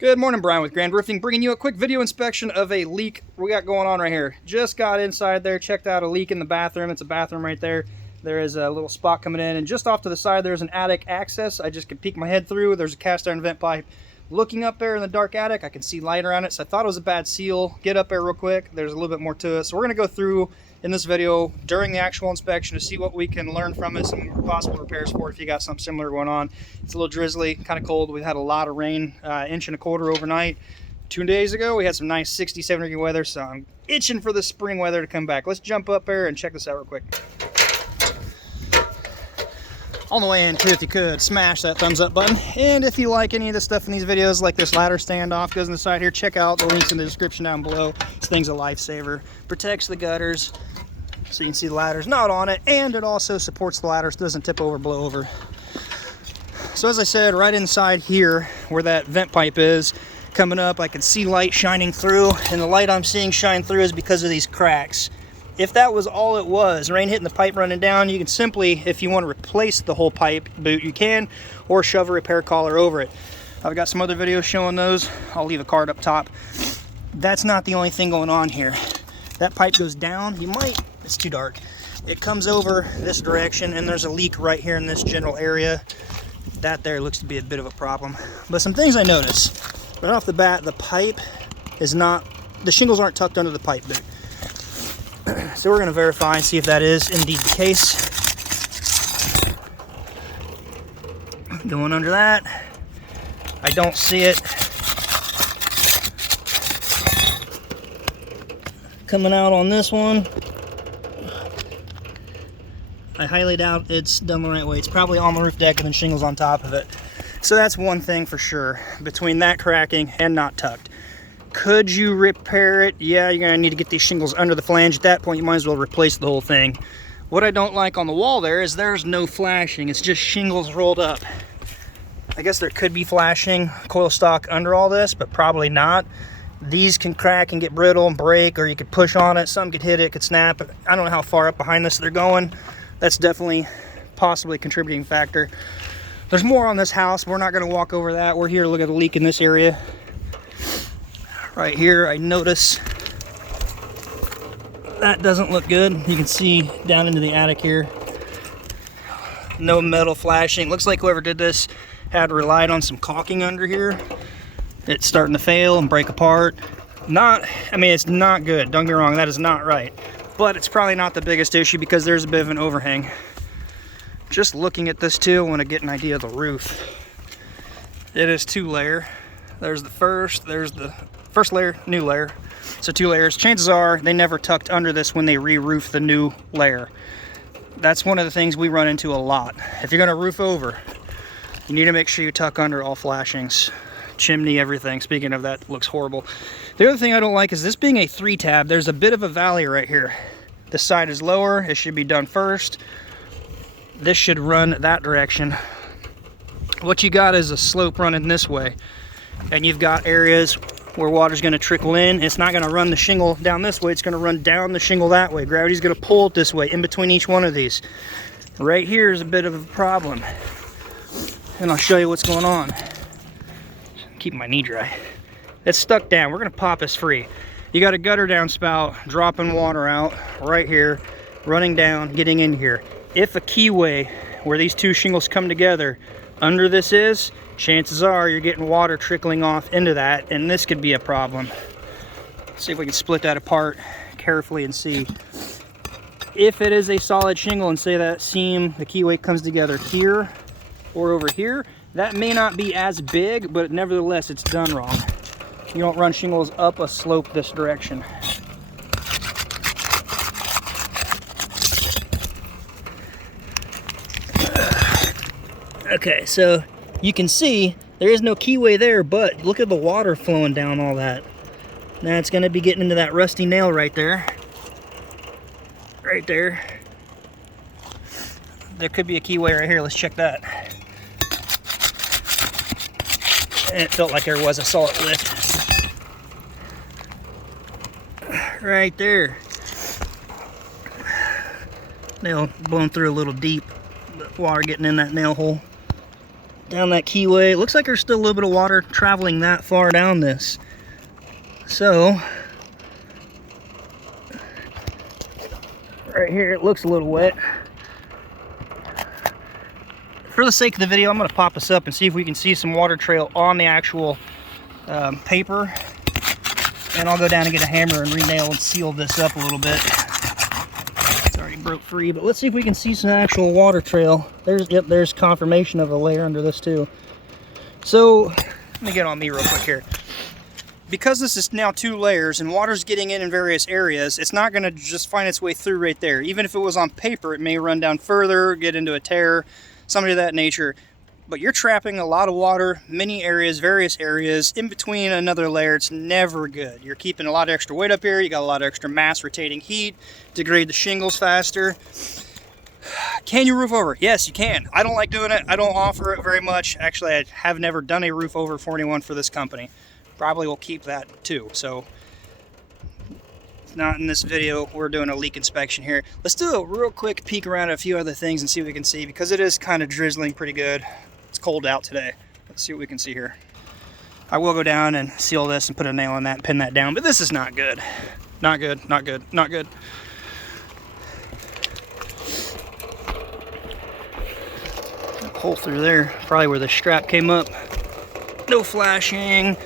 Good morning, Brian with Grand Roofing, bringing you a quick video inspection of a leak we got going on right here. Just got inside there, checked out a leak in the bathroom. It's a bathroom right there. There is a little spot coming in, and just off to the side there's an attic access. I just could peek my head through. There's a cast iron vent pipe. Looking up there in the dark attic, I can see light around it, so I thought it was a bad seal. Get up there real quick. There's a little bit more to it. So we're going to go through in this video during the actual inspection to see what we can learn from it, some possible repairs for it if you got something similar going on. It's a little drizzly, kind of cold. We've had a lot of rain, inch and a quarter overnight. 2 days ago, we had some nice 67 degree weather, so I'm itching for the spring weather to come back. Let's jump up there and check this out real quick. On the way in, too, if you could, smash that thumbs up button. And if you like any of the stuff in these videos, like this ladder standoff goes on the side here, check out the links in the description down below. This thing's a lifesaver. Protects the gutters, so you can see the ladder's not on it, and it also supports the ladder so it doesn't tip over, blow over. So as I said, right inside here, where that vent pipe is, coming up, I can see light shining through, and the light I'm seeing shine through is because of these cracks. If that was all it was, rain hitting the pipe running down, you can simply, if you want to replace the whole pipe boot, you can, or shove a repair collar over it. I've got some other videos showing those. I'll leave a card up top. That's not the only thing going on here. That pipe goes down. You might, it's too dark. It comes over this direction, and there's a leak right here in this general area. That there looks to be a bit of a problem. But some things I noticed. Right off the bat, the pipe is not, the shingles aren't tucked under the pipe boot. So we're going to verify and see if that is indeed the case. Going under that, I don't see it. Coming out on this one, I highly doubt it's done the right way. It's probably on the roof deck and then shingles on top of it. So that's one thing for sure, between that cracking and not tucked. Could you repair it? Yeah, you're gonna need to get these shingles under the flange. At that point, you might as well replace the whole thing. What I don't like on the wall there is there's no flashing. It's just shingles rolled up. I guess there could be flashing coil stock under all this, but probably not. These can crack and get brittle and break, or you could push on it. Some could hit it, could snap. I don't know how far up behind this they're going. That's definitely possibly a contributing factor. There's more on this house. We're not gonna walk over that. We're here to look at the leak in this area. Right here, I notice that doesn't look good. You can see down into the attic here. No metal flashing. Looks like whoever did this had relied on some caulking under here. It's starting to fail and break apart. It's not good. Don't get me wrong, that is not right. But it's probably not the biggest issue because there's a bit of an overhang. Just looking at this too, I want to get an idea of the roof. It is 2-layer. There's the first layer, new layer. So 2 layers. Chances are they never tucked under this when they re-roof the new layer. That's one of the things we run into a lot. If you're gonna roof over, you need to make sure you tuck under all flashings, chimney, everything. Speaking of that, looks horrible. The other thing I don't like is this being a 3-tab, there's a bit of a valley right here. This side is lower, it should be done first. This should run that direction. What you got is a slope running this way, and you've got areas where water's going to trickle in. It's not going to run the shingle down this way, it's going to run down the shingle that way. Gravity's going to pull it this way in between each one of these. Right here is a bit of a problem, and I'll show you what's going on. Keep my knee dry. It's stuck down. We're going to pop this free. You got a gutter downspout dropping water out right here, running down, getting in here. If a keyway where these two shingles come together under this is, chances are you're getting water trickling off into that, and this could be a problem. Let's see if we can split that apart carefully and see. If it is a solid shingle and say that seam, the keyway comes together here or over here, that may not be as big, but nevertheless it's done wrong. You don't run shingles up a slope this direction. Okay, so you can see there is no keyway there, but look at the water flowing down all that. Now it's going to be getting into that rusty nail right there. Right there. There could be a keyway right here. Let's check that. And it felt like there was. I saw it lift. Right there. Nail blown through a little deep. Water getting in that nail hole. down that keyway. It looks like there's still a little bit of water traveling that far down this. So, right here it looks a little wet. For the sake of the video, I'm going to pop this up and see if we can see some water trail on the actual paper. And I'll go down and get a hammer and re-nail and seal this up a little bit. It's already broke free, but let's see if we can see some actual water trail. There's confirmation of a layer under this too. So, let me get on me real quick here. Because this is now 2 layers and water's getting in various areas, it's not going to just find its way through right there. Even if it was on paper, it may run down further, get into a tear, something of that nature. But you're trapping a lot of water, many areas, various areas, in between another layer. It's never good. You're keeping a lot of extra weight up here. You got a lot of extra mass retaining heat, degrade the shingles faster. Can you roof over? Yes, you can. I don't like doing it. I don't offer it very much. Actually, I have never done a roof over for anyone for this company. Probably will keep that too. So, not in this video. We're doing a leak inspection here. Let's do a real quick peek around at a few other things and see what we can see, because it is kind of drizzling pretty good. It's cold out today. Let's see what we can see here. I will go down and seal this and put a nail on that and pin that down, but this is not good. Not good, not good, not good. Hole through there, probably where the strap came up. No flashing.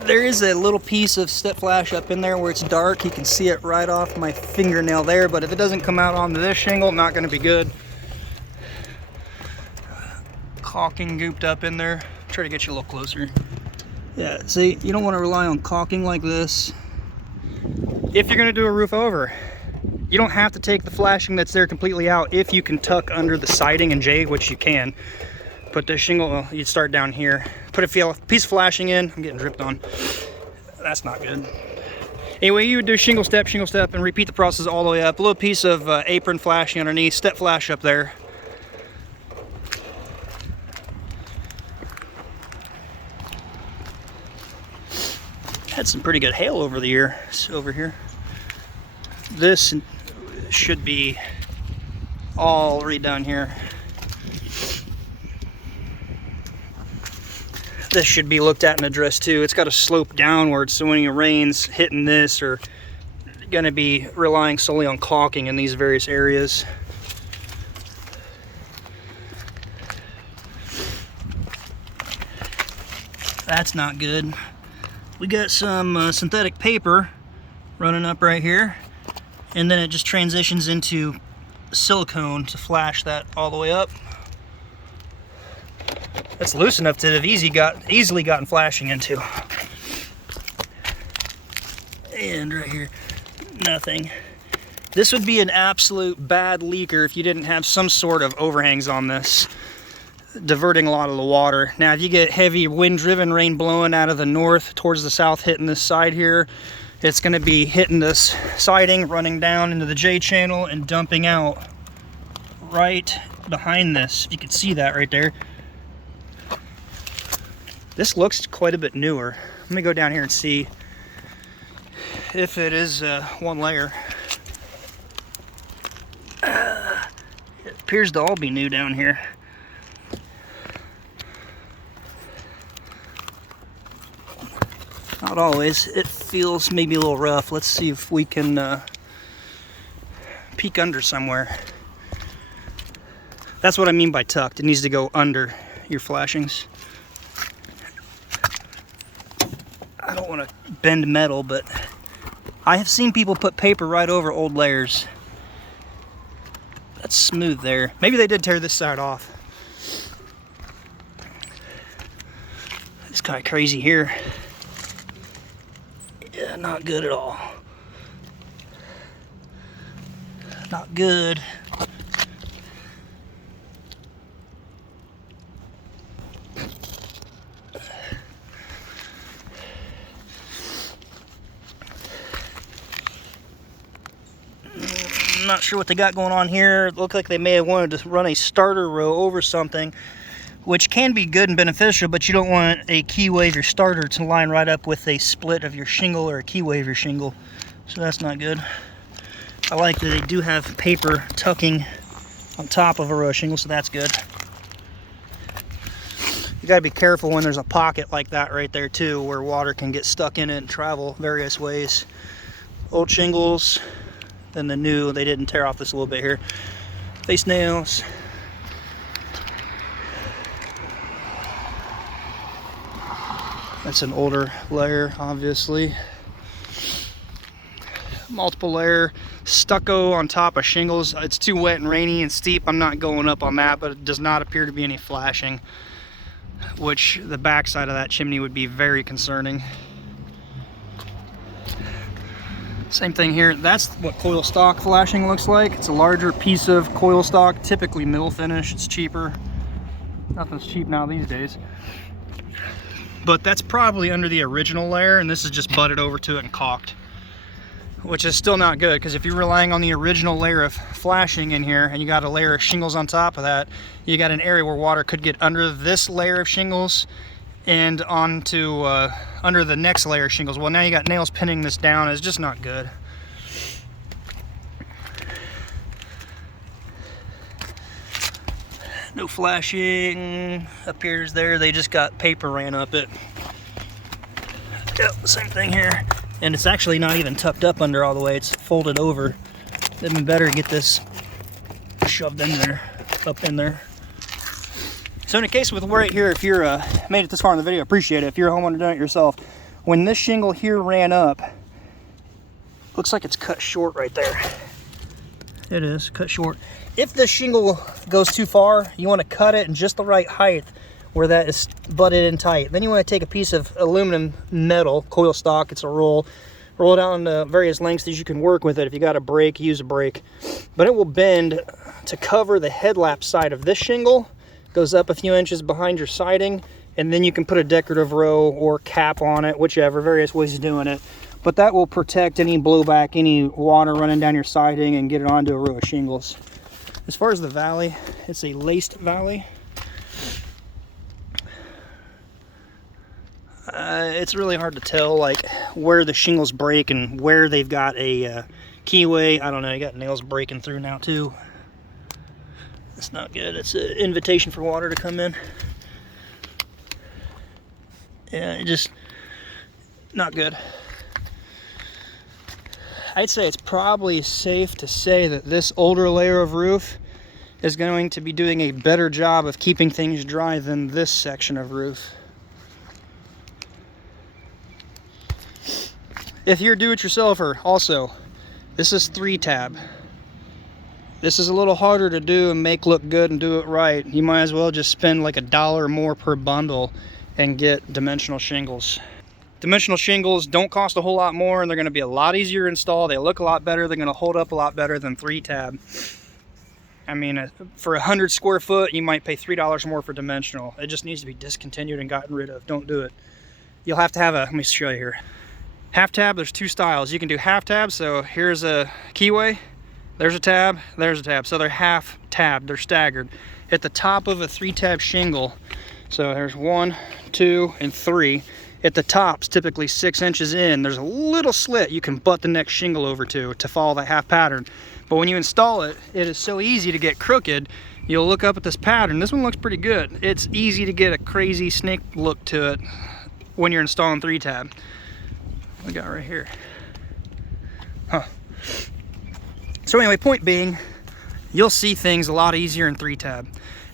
There is a little piece of step flash up in there where it's dark. You can see it right off my fingernail there, but if it doesn't come out onto this shingle, not going to be good. Caulking gooped up in there. Try to get you a little closer. Yeah, see, you don't want to rely on caulking like this if you're going to do a roof over. You don't have to take the flashing that's there completely out if you can tuck under the siding and J, which you can. Put the shingle, well, you'd start down here. Put a piece of flashing in. I'm getting dripped on. That's not good. Anyway, you would do shingle step, and repeat the process all the way up. A little piece of apron flashing underneath, step flash up there. Had some pretty good hail over the year. So over here. This should be all redone here. This should be looked at and addressed too. It's got to slope downwards, so when it rains hitting this, or going to be relying solely on caulking in these various areas. That's not good. We got some synthetic paper running up right here, and then it just transitions into silicone to flash that all the way up. That's loose enough to have easily gotten flashing into. And right here, nothing. This would be an absolute bad leaker if you didn't have some sort of overhangs on this, diverting a lot of the water. Now, if you get heavy wind-driven rain blowing out of the north towards the south, hitting this side here, it's going to be hitting this siding, running down into the J channel, and dumping out right behind this. You can see that right there. This looks quite a bit newer. Let me go down here and see if it is one layer. It appears to all be new down here. Not always. It feels maybe a little rough. Let's see if we can peek under somewhere. That's what I mean by tucked. It needs to go under your flashings. I don't want to bend metal, but I have seen people put paper right over old layers. That's smooth there. Maybe they did tear this side off. It's kind of crazy here. Yeah, not good at all. Not good. I'm not sure what they got going on here. It looked like they may have wanted to run a starter row over something, which can be good and beneficial, but you don't want a keyway of your starter to line right up with a split of your shingle or a keyway of your shingle. So that's not good. I like that they do have paper tucking on top of a row of shingle, so that's good. You got to be careful when there's a pocket like that right there too, where water can get stuck in it and travel various ways. Old shingles, then the new, they didn't tear off this a little bit here. Face nails. That's an older layer, obviously. Multiple layer stucco on top of shingles. It's too wet and rainy and steep. I'm not going up on that, but it does not appear to be any flashing, which the back side of that chimney would be very concerning. Same thing here. That's what coil stock flashing looks like. It's a larger piece of coil stock, typically mill finish. It's cheaper. Nothing's cheap now these days. But that's probably under the original layer, and this is just butted over to it and caulked, which is still not good, because if you're relying on the original layer of flashing in here and you got a layer of shingles on top of that, you got an area where water could get under this layer of shingles and onto under the next layer of shingles. Well, now you got nails pinning this down. It's just not good. No flashing appears there. They just got paper ran up it. Yep, same thing here. And it's actually not even tucked up under all the way. It's folded over. It'd been better to get this shoved in there, up in there. So in a case with right here, if you're made it this far in the video, appreciate it. If you're a homeowner doing it yourself, when this shingle here ran up, looks like it's cut short right there. It is cut short. If the shingle goes too far, you want to cut it in just the right height where that is butted in tight. Then you want to take a piece of aluminum metal, coil stock, it's a roll it out into various lengths that you can work with it. If you got a brake, use a brake. But it will bend to cover the headlap side of this shingle, goes up a few inches behind your siding, and then you can put a decorative row or cap on it, whichever, various ways of doing it. But that will protect any blowback, any water running down your siding, and get it onto a row of shingles. As far as the valley, it's a laced valley. It's really hard to tell like where the shingles break and where they've got a keyway. I don't know, you got nails breaking through now too. It's not good. It's an invitation for water to come in. Yeah, it just not good. I'd say it's probably safe to say that this older layer of roof is going to be doing a better job of keeping things dry than this section of roof. If you're a do-it-yourselfer, also, this is 3-tab. This is a little harder to do and make look good and do it right. You might as well just spend like $1 more per bundle and get dimensional shingles. Dimensional shingles don't cost a whole lot more, and they're going to be a lot easier to install. They look a lot better. They're going to hold up a lot better than 3-tab. I mean, for 100 square foot, you might pay $3 more for dimensional. It just needs to be discontinued and gotten rid of. Don't do it. You'll have to have a, let me show you here. Half tab, there's 2 styles. You can do half tab, so here's a keyway. There's a tab, there's a tab. So they're half tab, they're staggered. At the top of a 3-tab shingle, so there's 1, 2, and 3. At the top's typically 6 inches in. There's a little slit you can butt the next shingle over to follow that half pattern. But when you install it, it is so easy to get crooked. You'll look up at this pattern. This one looks pretty good. It's easy to get a crazy snake look to it when you're installing 3-tab. We got right here. Huh. So anyway, point being, you'll see things a lot easier in 3-tab.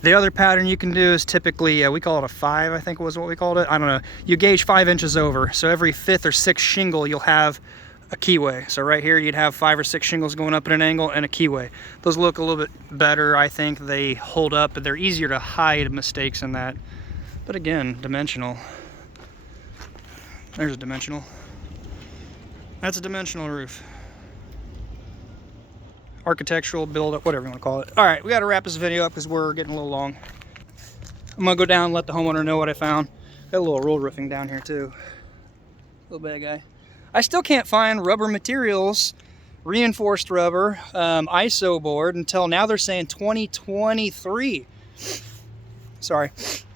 The other pattern you can do is typically, we call it a 5, I think was what we called it. I don't know. You gauge 5 inches over. So every 5th or 6th shingle, you'll have a keyway. So right here, you'd have 5 or 6 shingles going up at an angle and a keyway. Those look a little bit better. I think they hold up, but they're easier to hide mistakes in that. But again, dimensional. There's a dimensional. That's a dimensional roof. Architectural build up, whatever you want to call it. All right, we got to wrap this video up because we're getting a little long. I'm gonna go down and let the homeowner know what I found. Got a little roll roofing down here too. Little bad guy. I still can't find rubber materials, reinforced rubber, ISO board until now. They're saying 2023. Sorry.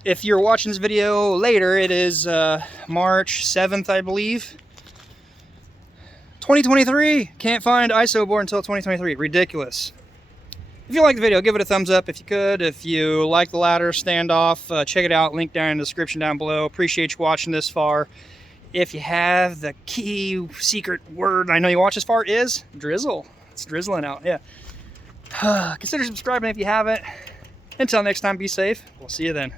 If you're watching this video later, it is March 7th, I believe. 2023. Can't find ISO board until 2023. Ridiculous. If you like the video, give it a thumbs up if you could. If you like the ladder Standoff, check it out. Link down in the description down below. Appreciate you watching this far. If you have the key secret word, I know you watch this far, is drizzle. It's drizzling out, yeah. Consider subscribing if you haven't. Until next time, be safe. We'll see you then.